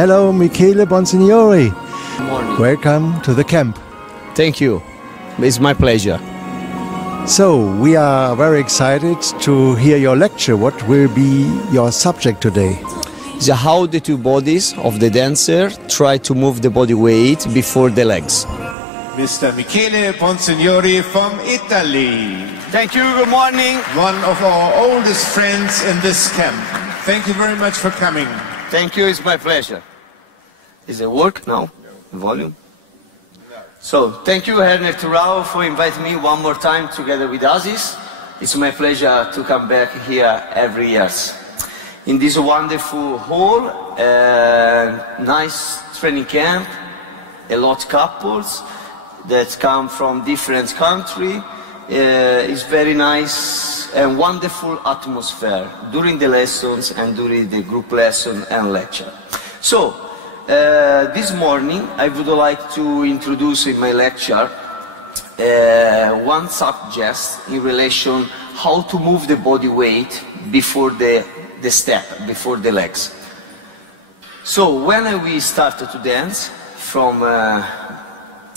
Hello, Michele Bonsignori. Good morning. Welcome to the camp. Thank you. It's my pleasure. So, we are very excited to hear your lecture. What will be your subject today? How the two bodies of the dancer try to move the body weight before the legs. Mr. Michele Bonsignori from Italy. Thank you. Good morning. One of our oldest friends in this camp. Thank you very much for coming. Thank you. It's my pleasure. Is it work now? Volume? So, thank you, Herner Turao, for inviting me one more time together with Aziz. It's my pleasure to come back here every year. In this wonderful hall, nice training camp, a lot of couples that come from different countries. It's very nice and wonderful atmosphere during the lessons and during the group lesson and lecture. So, this morning I would like to introduce in my lecture one subject in relation how to move the body weight before the step, before the legs. So when we started to dance from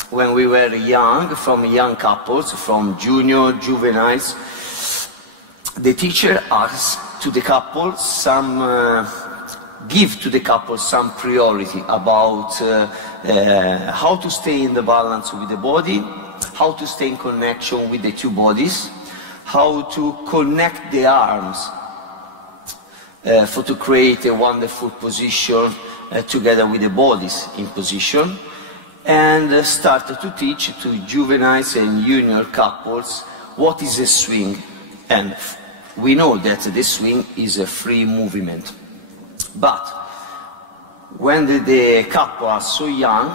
when we were young, from young couples, from junior, juveniles, the teacher asks to the couple give to the couple some priority about how to stay in the balance with the body, how to stay in connection with the two bodies, how to connect the arms to create a wonderful position together with the bodies in position, and started to teach to juveniles and junior couples what is a swing. And we know that the swing is a free movement. But when the couple are so young,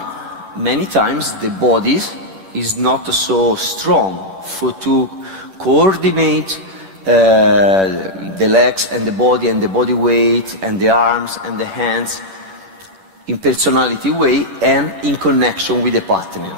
many times the body is not so strong to coordinate the legs and the body weight and the arms and the hands in personality way and in connection with the partner.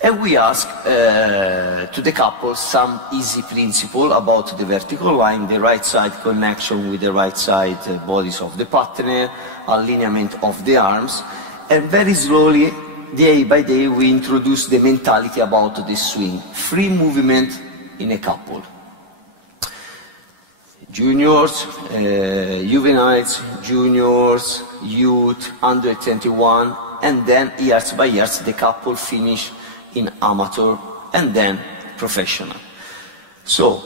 And we ask to the couple some easy principle about the vertical line, the right side connection with the right side bodies of the partner, alignment of the arms, and very slowly, day by day, we introduce the mentality about the swing, free movement in a couple. Juniors, juveniles, juniors, youth, under 21, and then years by years the couple finish in amateur and then professional. So,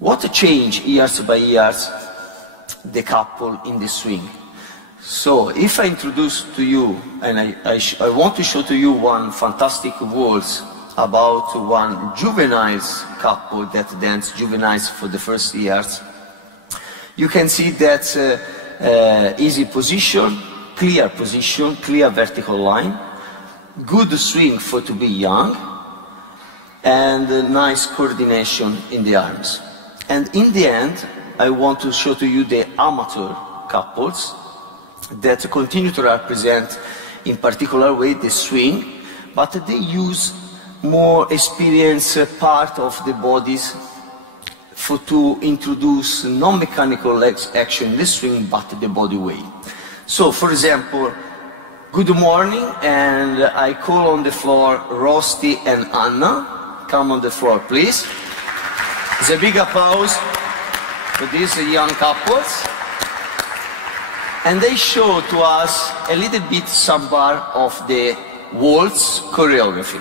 what changed years by years the couple in the swing? So, if I introduce to you, and I want to show to you one fantastic waltz about one juveniles couple that dance juveniles for the first years, you can see that easy position, clear vertical line, good swing for to be young, and nice coordination in the arms. And in the end, I want to show to you the amateur couples that continue to represent in particular way the swing, but they use more experienced part of the bodies to introduce non-mechanical legs action in the swing, but the body weight. So, for example, good morning, and I call on the floor Rosti and Anna. Come on the floor, please. It's a big applause for these young couples. And they show to us a little bit some bar of the waltz choreography.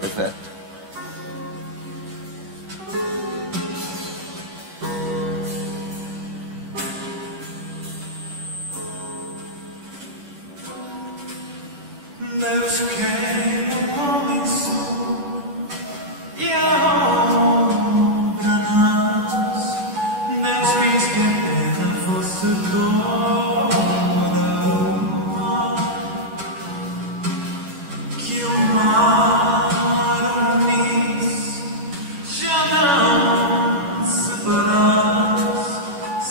Perfetto.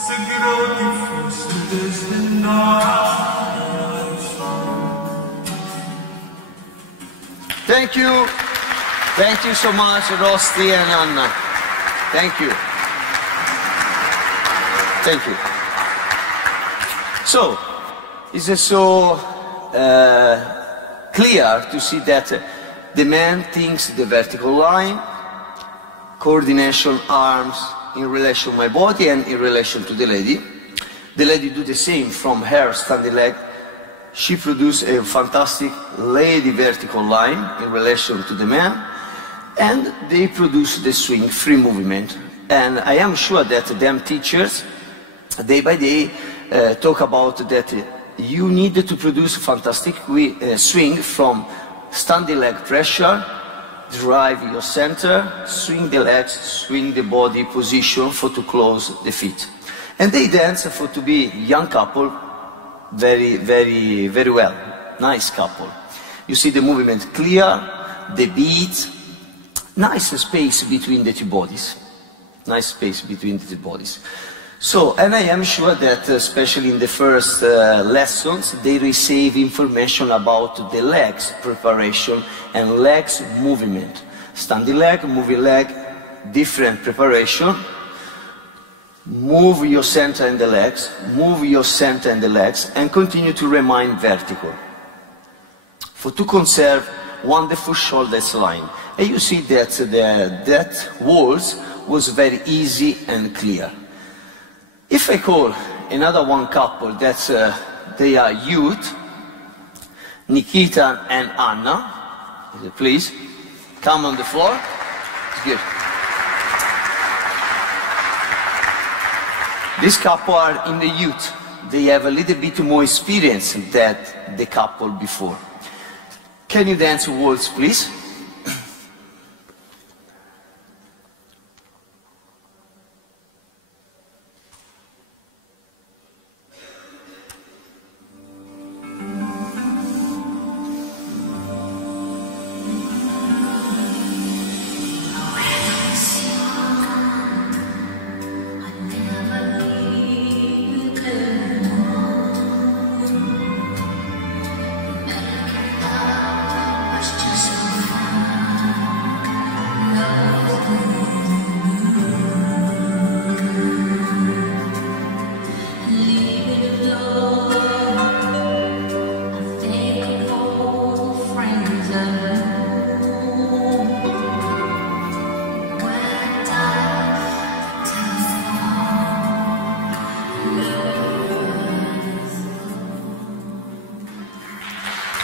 Seguro Thank you. Thank you so much, Rosti and Anna. Thank you. Thank you. So, it's so clear to see that the man thinks the vertical line, coordination arms in relation to my body and in relation to the lady. The lady do the same from her standing leg. She produced a fantastic lady vertical line in relation to the man, and they produce the swing free movement. And I am sure that them teachers, day by day, talk about that you need to produce fantastic swing from standing leg pressure, drive your center, swing the legs, swing the body position for to close the feet. And they dance for to be young couple very, very, very well. Nice couple. You see the movement clear, the beat, nice space between the two bodies. Nice space between the two bodies. So, and I am sure that especially in the first lessons, they receive information about the legs preparation and legs movement. Standing leg, moving leg, different preparation. Move your center in the legs, move your center in the legs, and continue to remain vertical. For to conserve wonderful shoulders line. And you see that that walls was very easy and clear. If I call another one couple that they are youth, Nikita and Anna, please come on the floor. It's good. This couple are in the youth. They have a little bit more experience than the couple before. Can you dance waltz, please?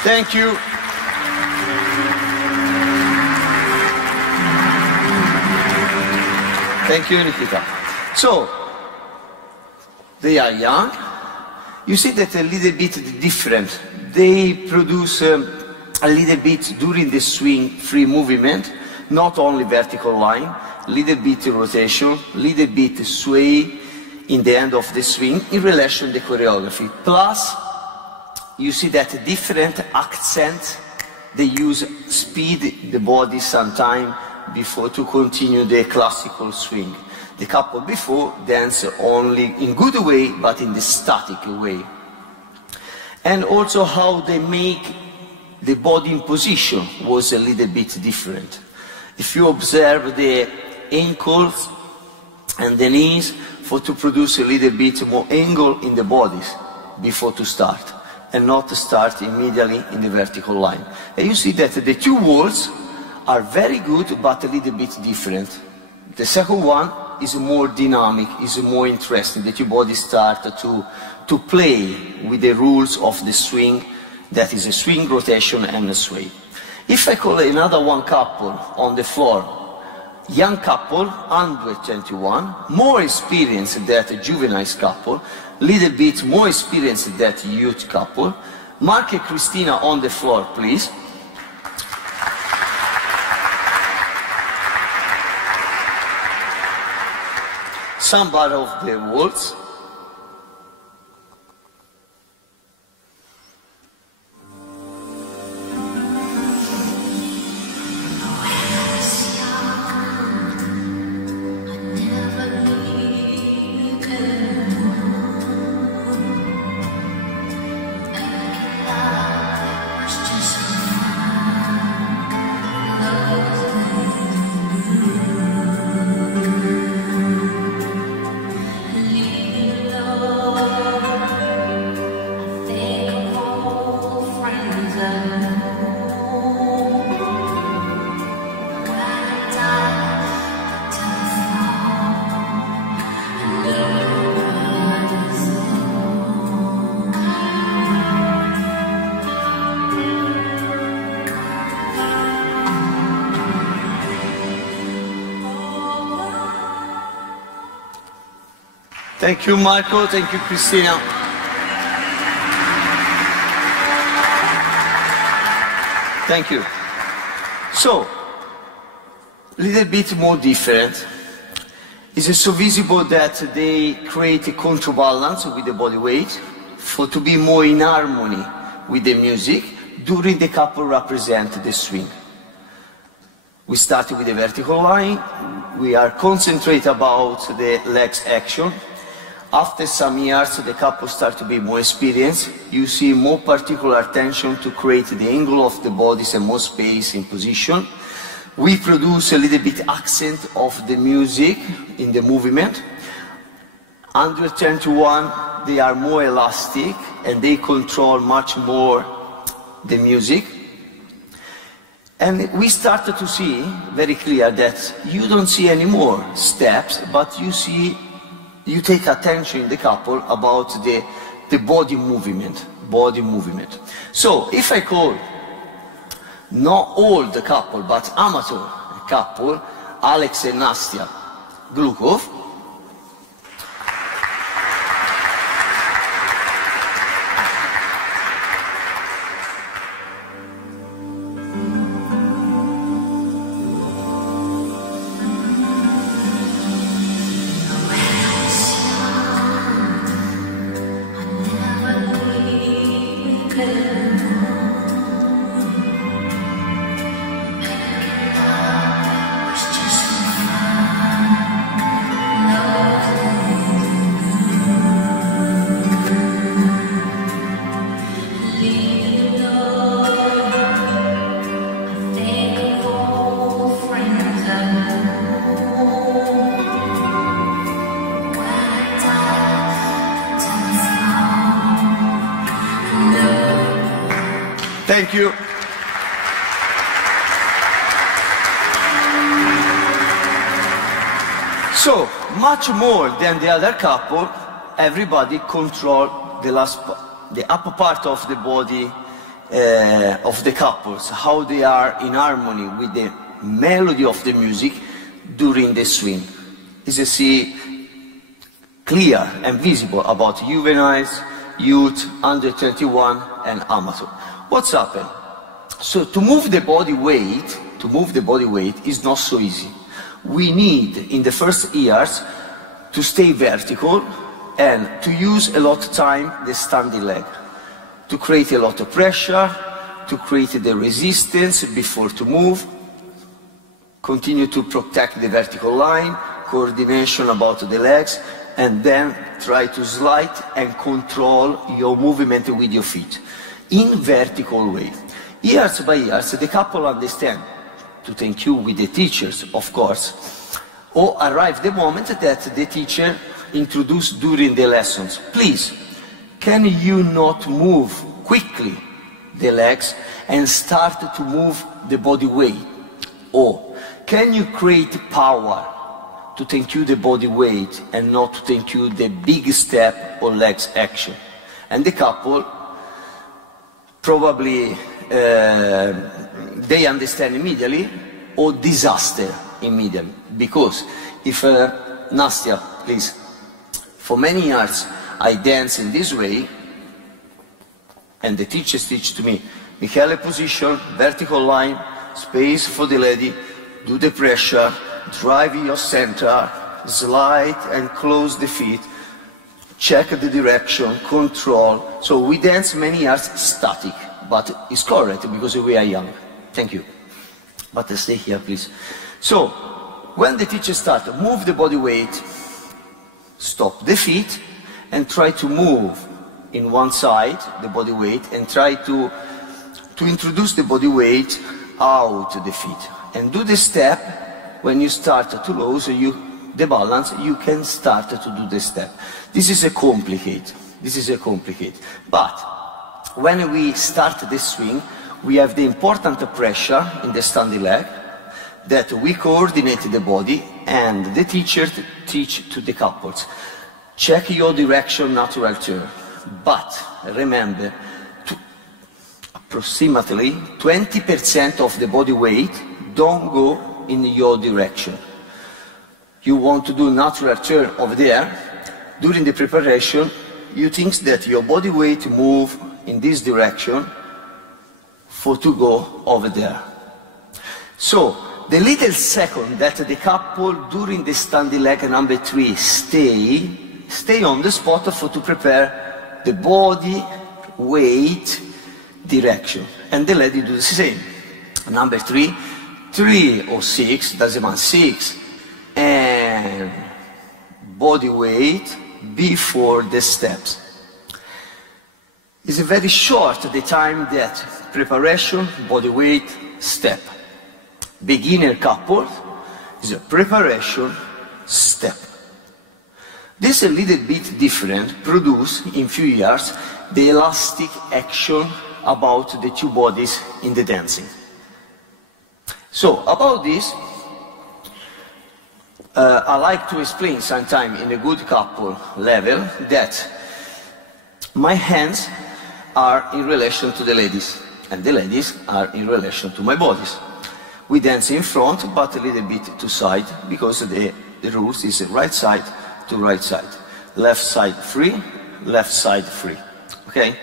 Thank you. Thank you, Nikita. So, they are young. You see that a little bit different. They produce a little bit during the swing free movement, not only vertical line, little bit rotation, little bit sway in the end of the swing in relation to the choreography. Plus, you see that different accents, they use speed the body sometime before to continue the classical swing. The couple before dance only in good way, but in the static way. And also how they make the body in position was a little bit different. If you observe the ankles and the knees, for to produce a little bit more angle in the bodies before to start, and not to start immediately in the vertical line. And you see that the two walls are very good, but a little bit different. The second one is more dynamic, is more interesting. The two bodies start to play with the rules of the swing, that is a swing, rotation, and a sway. If I call another one couple on the floor, young couple, under 21, more experienced than the juvenile couple, little bit more experienced than the youth couple. Mark and Christina on the floor, please. Some part of the waltz. Thank you, Marco. Thank you, Cristina. Thank you. So, a little bit more different. It's so visible that they create a counterbalance with the body weight to be more in harmony with the music during the couple represent the swing. We started with the vertical line. We are concentrated about the legs action. After some years, the couple start to be more experienced. You see more particular attention to create the angle of the bodies and more space in position. We produce a little bit accent of the music in the movement. Under 21, they are more elastic and they control much more the music. And we started to see very clear that you don't see any more steps, but you take attention in the couple about the body movement. So if I call not all the couple, but amateur couple, Alex and Nastya Glukov, thank you. So, much more than the other couple, everybody controls the upper part of the body of the couples, how they are in harmony with the melody of the music during the swing. It's clear and visible about juveniles, youth, under 21 and amateur. What's happened? So to move the body weight is not so easy. We need, in the first years, to stay vertical and to use a lot of time the standing leg, to create a lot of pressure, to create the resistance before to move, continue to protect the vertical line, coordination about the legs, and then try to slide and control your movement with your feet in vertical way. Years by years, the couple understand, to thank you with the teachers, of course, or arrive the moment that the teacher introduced during the lessons. Please, can you not move quickly the legs and start to move the body weight? Or can you create power to thank you the body weight and not to thank you the big step or legs action? And the couple probably they understand immediately or disaster immediately. Because if Nastya, please, for many years I dance in this way and the teachers teach to me, Michele position, vertical line, space for the lady, do the pressure, drive your center, slide and close the feet, check the direction, control. So we dance many years static, but it's correct because we are young. Thank you. But stay here, please. So, when the teacher starts, move the body weight, stop the feet, and try to move in one side, the body weight, and try to introduce the body weight out the feet. And do the step, when you start to lose the balance, you can start to do the step. This is a complicated. But when we start the swing, we have the important pressure in the standing leg that we coordinate the body and the teacher teach to the couples. Check your direction, natural turn. But remember, approximately 20% of the body weight don't go in your direction. You want to do natural turn over there, during the preparation, you think that your body weight move in this direction for to go over there. So, the little second that the couple during the standing leg number 3 stay on the spot for to prepare the body weight direction. And the lady do the same. Number 3, 3 or 6, doesn't matter, 6, and body weight before the steps. It's very short the time that preparation, body weight, step. Beginner couple is a preparation, step. This is a little bit different, produce in few years the elastic action about the two bodies in the dancing. So, about this, I like to explain sometime in a good couple level that my hands are in relation to the ladies, and the ladies are in relation to my bodies. We dance in front, but a little bit to side, because the rules is right side to right side. Left side free, left side free. Okay?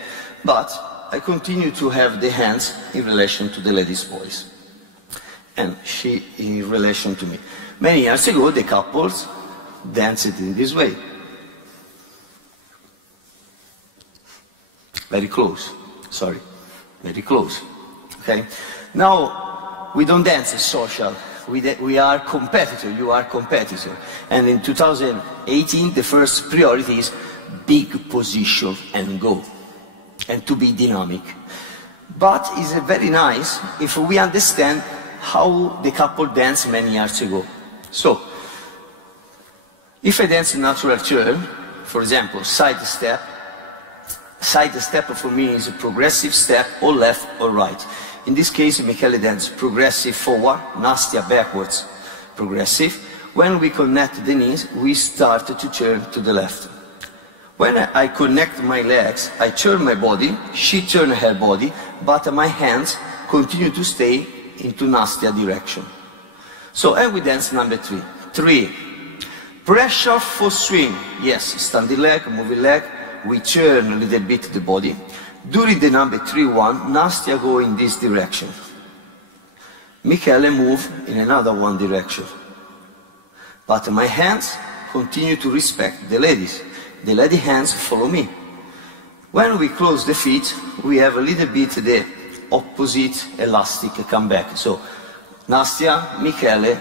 But I continue to have the hands in relation to the ladies' voice. And she in relation to me. Many years ago, the couples danced in this way. Very close. Sorry. Very close. Okay? Now, we don't dance social. We are competitor. You are competitor. And in 2018, the first priority is big position and go. And to be dynamic. But it's very nice if we understand how the couple danced many years ago. So, if I dance a natural turn, for example, side step for me is a progressive step, or left or right. In this case, Michele dances progressive forward, Nastia backwards, progressive. When we connect the knees, we start to turn to the left. When I connect my legs, I turn my body, she turns her body, but my hands continue to stay into Nastia direction. So, and we dance number 3. 3. Pressure for swing. Yes, standing leg, moving leg. We turn a little bit the body. During the number 3-1, Nastia go in this direction. Michele move in another one direction. But my hands continue to respect the ladies. The lady hands follow me. When we close the feet, we have a little bit the opposite elastic come back. So, Nastia, Michele,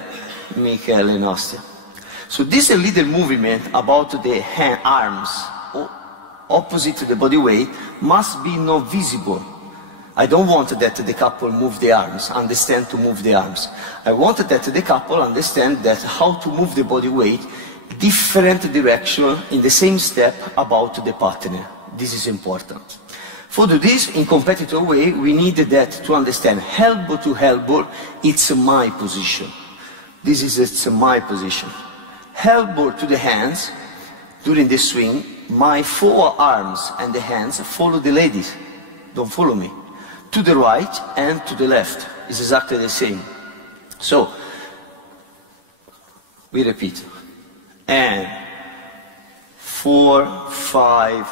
Michele, Nastia. So this is a little movement about the arms, opposite to the body weight, must be not visible. I don't want that the couple move the arms, understand to move the arms. I want that the couple understand that how to move the body weight, different direction in the same step about the partner. This is important. For this, in competitive way, we need that to understand elbow to elbow, it's my position. This is it's my position. Elbow to the hands, during the swing, my forearms and the hands follow the ladies. Don't follow me. To the right and to the left. It's exactly the same. So, we repeat. And 4, 5,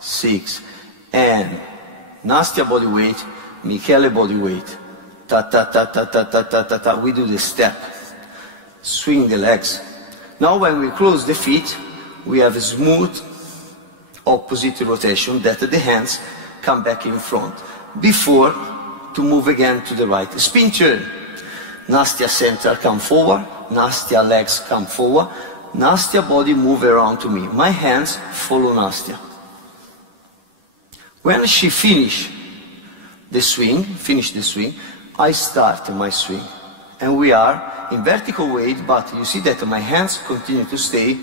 6. And Nastia body weight, Michele body weight. Ta ta ta ta ta ta ta ta ta. We do the step. Swing the legs. Now when we close the feet, we have a smooth opposite rotation that the hands come back in front. Before to move again to the right. Spin turn. Nastia center come forward. Nastia legs come forward. Nastia body move around to me. My hands follow Nastia. When she finish the swing, I start my swing. And we are in vertical weight, but you see that my hands continue to stay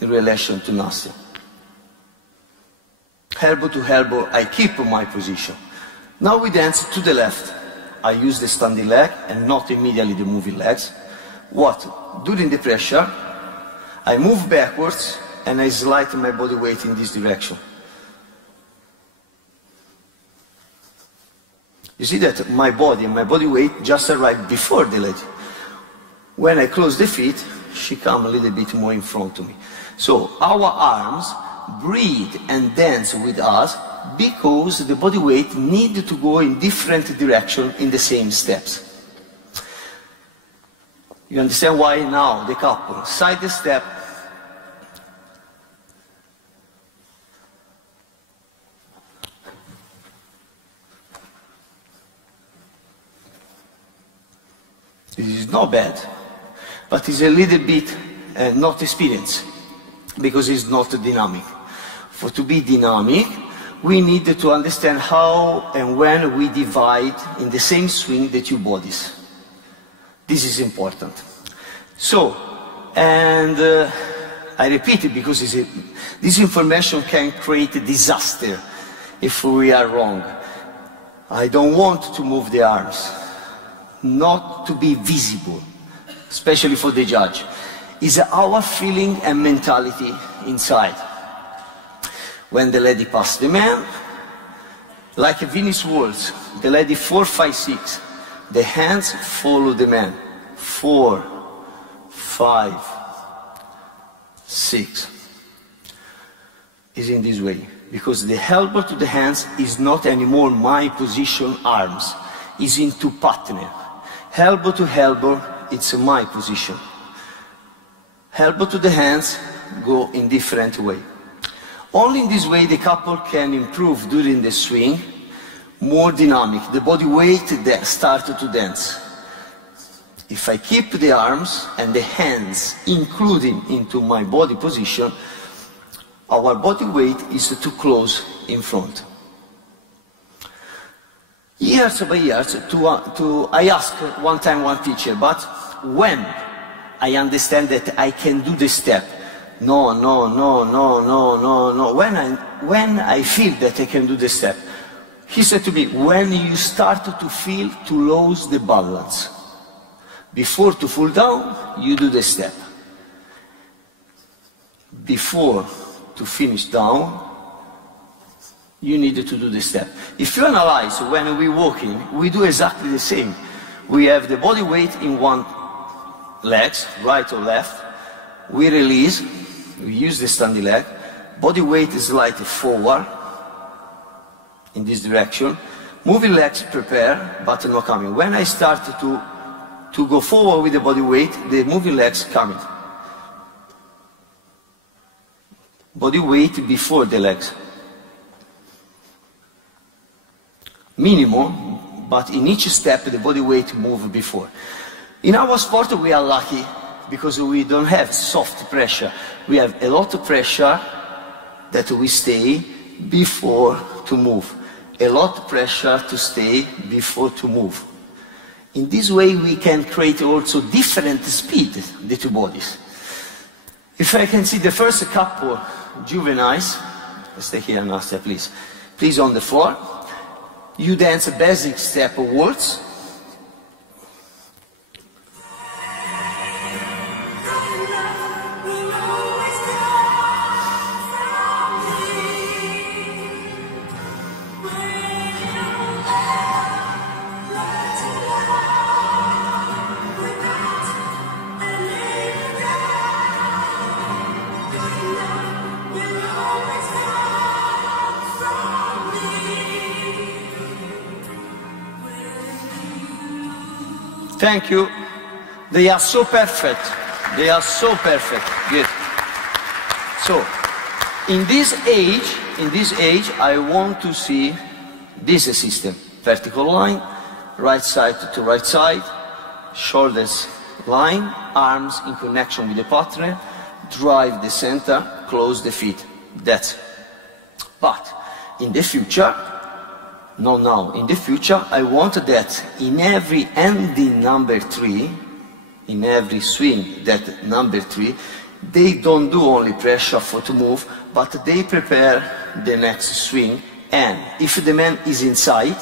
in relation to Nastia. Elbow to elbow, I keep my position. Now we dance to the left. I use the standing leg and not immediately the moving legs. What? During the pressure, I move backwards and I slide my body weight in this direction. You see that my body weight just arrived before the lady. When I close the feet, she comes a little bit more in front of me. So our arms breathe and dance with us because the body weight needs to go in different directions in the same steps. You understand why now the couple side step, this is not bad, but it's a little bit not experienced because it's not dynamic. For to be dynamic, we need to understand how and when we divide in the same swing the two bodies. This is important. So, and I repeat it because this information can create a disaster if we are wrong. I don't want to move the arms, not to be visible, especially for the judge. It's our feeling and mentality inside. When the lady passes the man, like a Venus waltz, the lady 4, 5, 6, the hands follow the man. 4, 5, 6. Is in this way. Because the elbow to the hands is not anymore my position arms. It's into partner. Elbow to elbow, it's my position. Elbow to the hands go in different way. Only in this way the couple can improve during the swing, more dynamic. The body weight start to dance. If I keep the arms and the hands including into my body position, our body weight is too close in front. Years by years, I asked one time one teacher, but when I understand that I can do the step, no. When I feel that I can do the step, he said to me, when you start to feel to lose the balance, before to fall down, you do the step. Before to finish down, you need to do the step. If you analyze when we're walking, we do exactly the same. We have the body weight in one leg, right or left. We release, we use the standing leg. Body weight is slightly forward, in this direction. Moving legs prepare, but not coming. When I start to go forward with the body weight, the moving legs coming. Body weight before the legs. Minimum, but in each step the body weight move before. In our sport we are lucky because we don't have soft pressure. We have a lot of pressure that we stay before to move. A lot of pressure to stay before to move. In this way we can create also different speed, the two bodies. If I can see the first couple, juveniles, stay here Nastia please. Please on the floor. You dance a basic step of waltz. Thank you. They are so perfect. They are so perfect. Good. So, in this age, I want to see this system. Vertical line, right side to right side, shoulders line, arms in connection with the partner, drive the center, close the feet. That's it. But in the future, not now, in the future, I want that in every ending number 3, in every swing that number 3, they don't do only pressure for to move, but they prepare the next swing. And if the man is inside,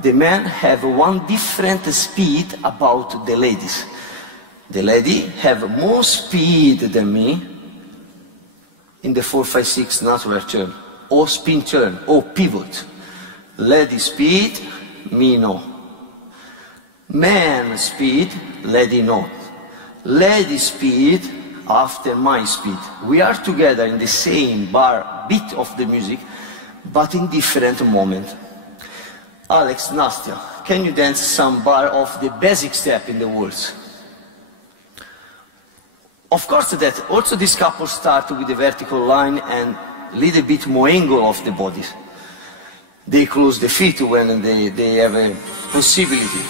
the man have one different speed about the ladies. The lady have more speed than me in the 4, 5, 6 natural turn, or spin turn, or pivot. Lady speed, me no. Man speed, lady no. Lady speed, after my speed. We are together in the same bar beat of the music, but in different moment. Alex, Nastya, can you dance some bar of the basic step in the waltz? Of course that also this couple start with the vertical line and little bit more angle of the bodies. They close the feet when they have a possibility.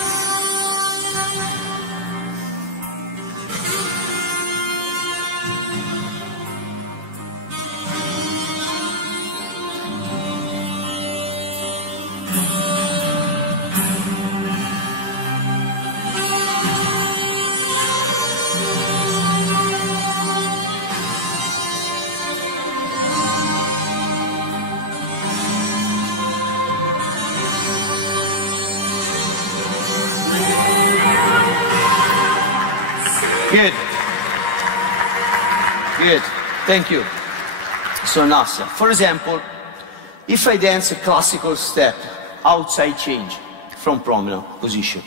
Good. Good. Thank you. So Nastya, for example, if I dance a classical step, outside change from promenade position.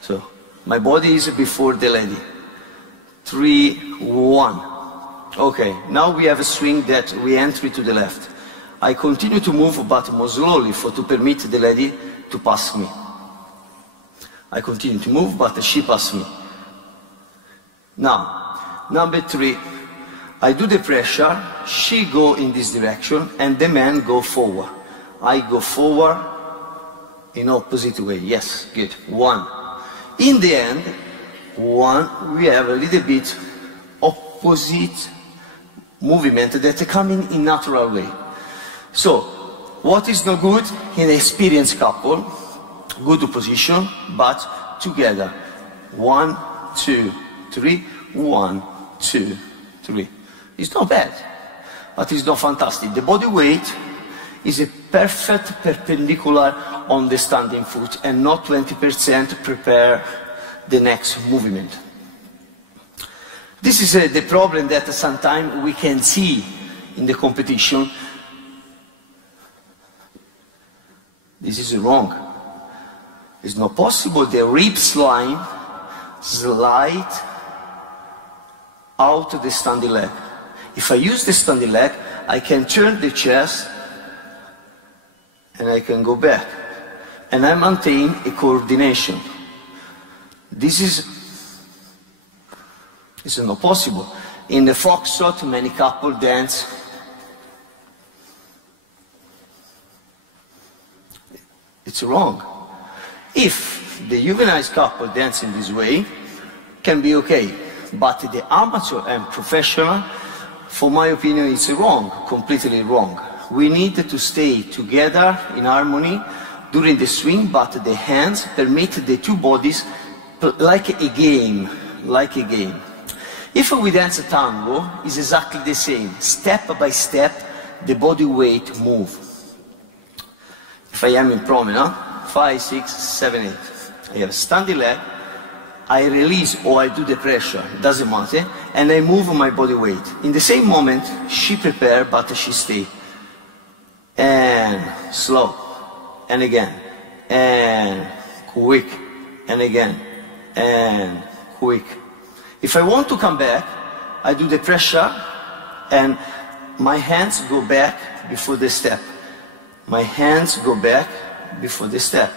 So my body is before the lady. 3, 1. Okay, now we have a swing that we enter to the left. I continue to move, but more slowly to permit the lady to pass me. I continue to move, but she passes me. Now, number 3, I do the pressure, she go in this direction, and the man go forward. I go forward in opposite way. Yes, good. 1. In the end, 1, we have a little bit opposite movement that coming in natural way. So, what is not good in an experienced couple? Good position, but together. 1, 2, 3, 1, 2, 3. It's not bad, but it's not fantastic. The body weight is a perfect perpendicular on the standing foot and not 20% prepare the next movement. This is the problem that sometimes we can see in the competition. This is wrong. It's not possible the ribs line slide out of the standing leg. If I use the standing leg, I can turn the chest and I can go back. And I maintain a coordination. This is not possible. In the foxtrot, many couples dance. It's wrong. If the juvenile couple dance in this way, can be okay. But the amateur and professional, for my opinion, it's wrong, completely wrong. We need to stay together in harmony during the swing, but the hands permit the two bodies like a game, If we dance a tango, it's exactly the same. Step by step, the body weight move. If I am in promenade, 5, 6, 7, 8. I have a standing leg, I release or I do the pressure, it doesn't matter, and I move my body weight. In the same moment, she prepare, but she stay. And slow, and again, and quick, and again, and quick. If I want to come back, I do the pressure, and my hands go back before the step. My hands go back before the step.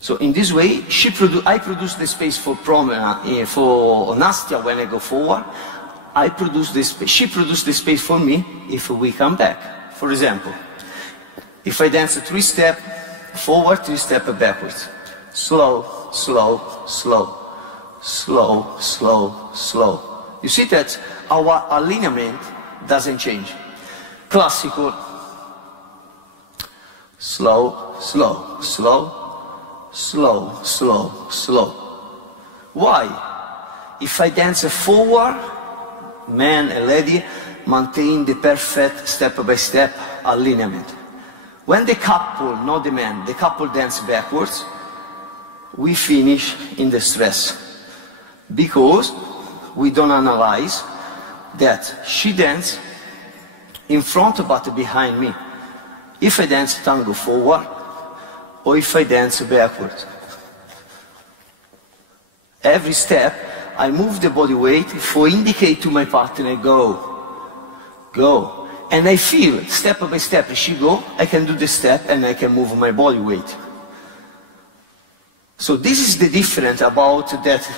So in this way, I produce the space for promenade, for Nastya when I go forward. I produce the space. She produces the space for me if we come back. For example, if I dance a 3-step forward, 3-step backwards. Slow, slow, slow, slow, slow, slow. You see that our alignment doesn't change. Classical. Slow, slow, slow, slow, slow, slow. Why? If I dance forward, man and lady maintain the perfect step-by-step alignment. When the couple, not the man, the couple dance backwards, we finish in the stress. Because we don't analyze that she dance in front but behind me. If I dance tango forward, or if I dance backward. Every step, I move the body weight for indicate to my partner, go, go. And I feel, step by step, as she go, I can do the step and I can move my body weight. So this is the difference about that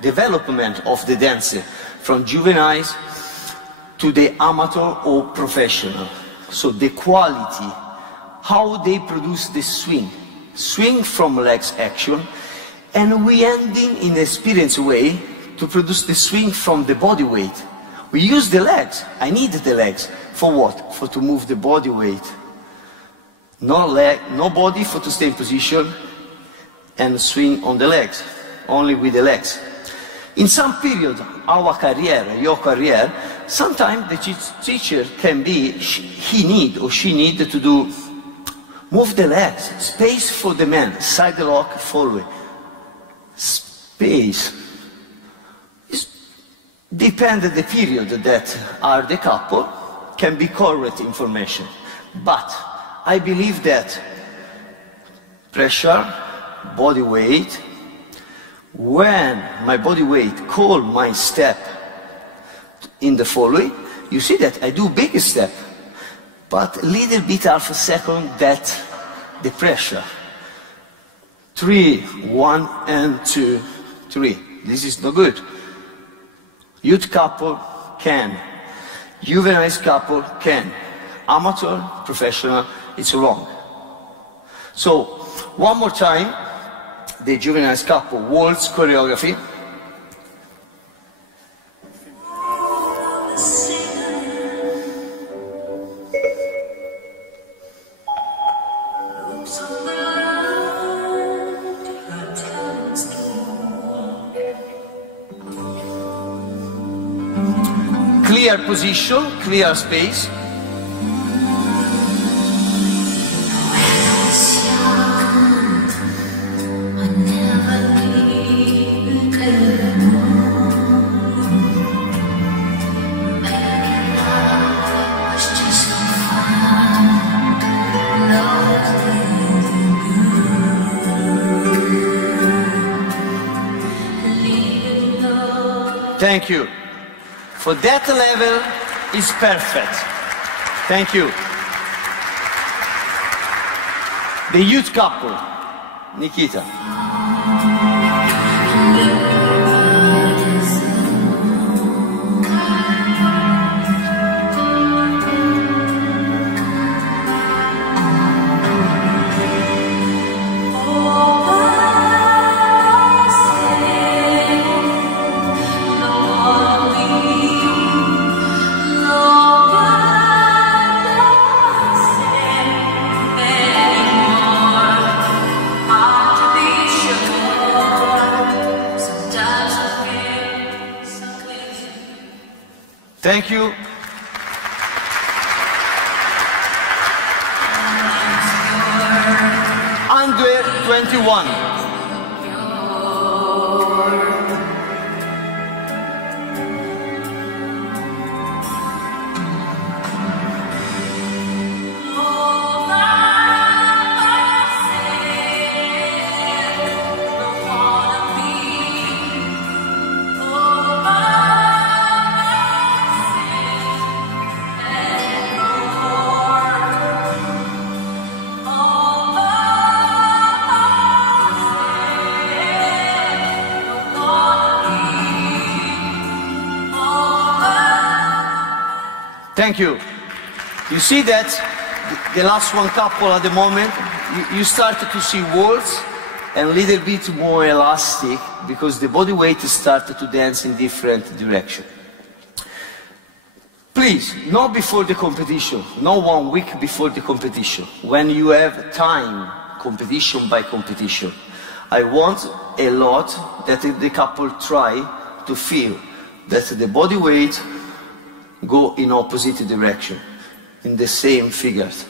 development of the dancer from juveniles to the amateur or professional. So the quality, how they produce the swing. Swing from legs action, and we ending in an experienced way to produce the swing from the body weight. We use the legs. I need the legs. For what? For to move the body weight. No leg, no body for to stay in position and swing on the legs. Only with the legs. In some period, our career, your career, sometimes the teacher can be, he need or she need to do, move the legs, space for the man, side lock, forward. Space. Depends on the period that are the couple, can be correct information. But I believe that pressure, body weight, when my body weight call my step in the following, you see that I do big step, but a little bit half a second that the pressure. 3, 1 and 2, 3. This is no good. Youth couple can. Juvenile couple can. Amateur, professional, it's wrong. So, one more time, the juvenile couple waltz choreography. Clear position, clear space. Thank you. For that level is perfect. Thank you. The youth couple, Nikita. Thank you. Under 21. Thank you. You see that the last one couple at the moment, you started to see walls and a little bit more elastic because the body weight started to dance in different direction. Please, not before the competition, not 1 week before the competition. When you have time, competition by competition, I want a lot that the couple try to feel that the body weight go in opposite direction, in the same figures.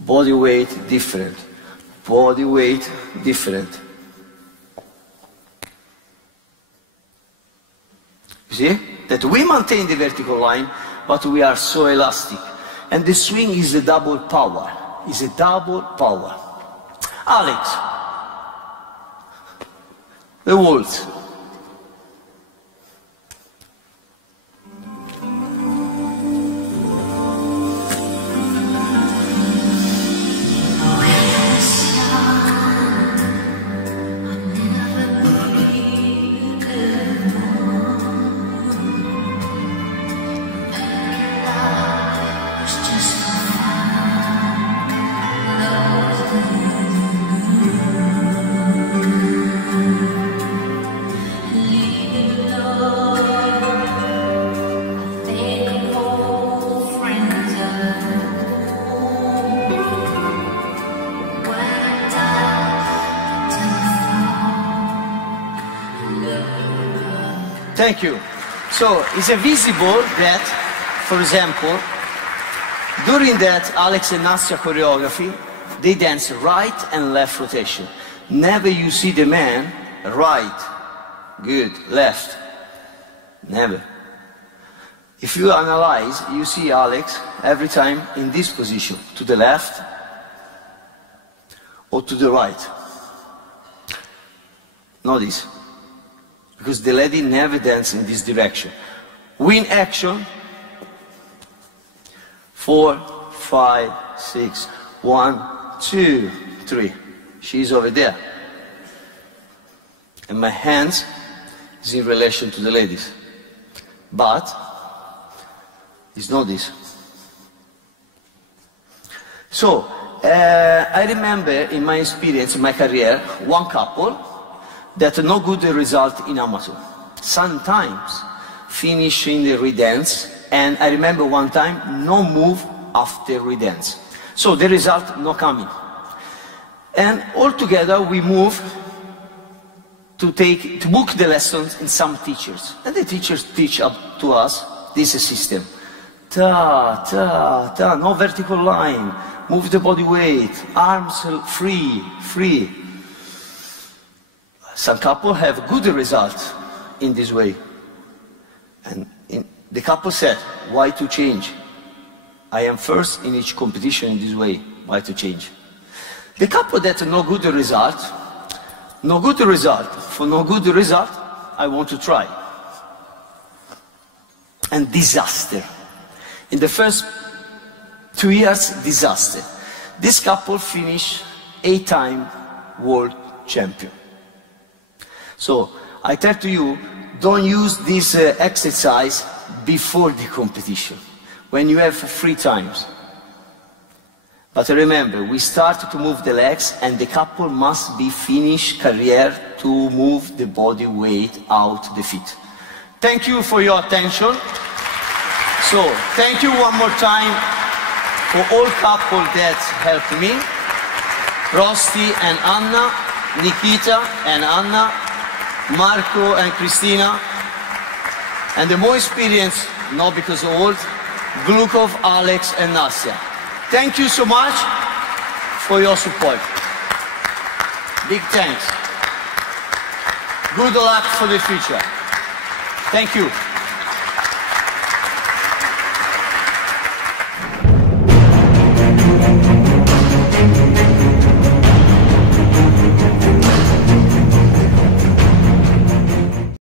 Body weight different, body weight different. You see? That we maintain the vertical line, but we are so elastic. And the swing is a double power, is a double power. Alex, a waltz. Thank you. So, it's visible that, for example, during that Alex and Nastia choreography, they dance right and left rotation. Never you see the man right, good, left. Never. If you analyze, you see Alex every time in this position, to the left or to the right. Notice. Because the lady never dances in this direction. Win action. 4, 5, 6, 1, 2, 3. She's over there. And my hands is in relation to the ladies. But it's not this. So, I remember in my experience, in my career, one couple that no good result in amateur. Sometimes finishing the redance, and I remember one time no move after redance. So the result not coming. And all together we move to book the lessons in some teachers. And the teachers teach up to us this system. Ta, ta, ta, no vertical line, move the body weight, arms free, free. Some couple have good results in this way. And the couple said, why to change? I am first in each competition in this way, why to change? The couple that no good result, for no good result, I want to try. And disaster. In the first 2 years, disaster. This couple finished 8-time world champion. So, I tell to you, don't use this exercise before the competition, when you have free times. But remember, we start to move the legs, and the couple must be finished career to move the body weight out the feet. Thank you for your attention. So, thank you one more time for all couple that helped me. Rosti and Anna, Nikita and Anna, Marco and Christina, and the more experienced, not because of old, Glukov, Alex and Nastia. Thank you so much for your support. Big thanks. Good luck for the future. Thank you.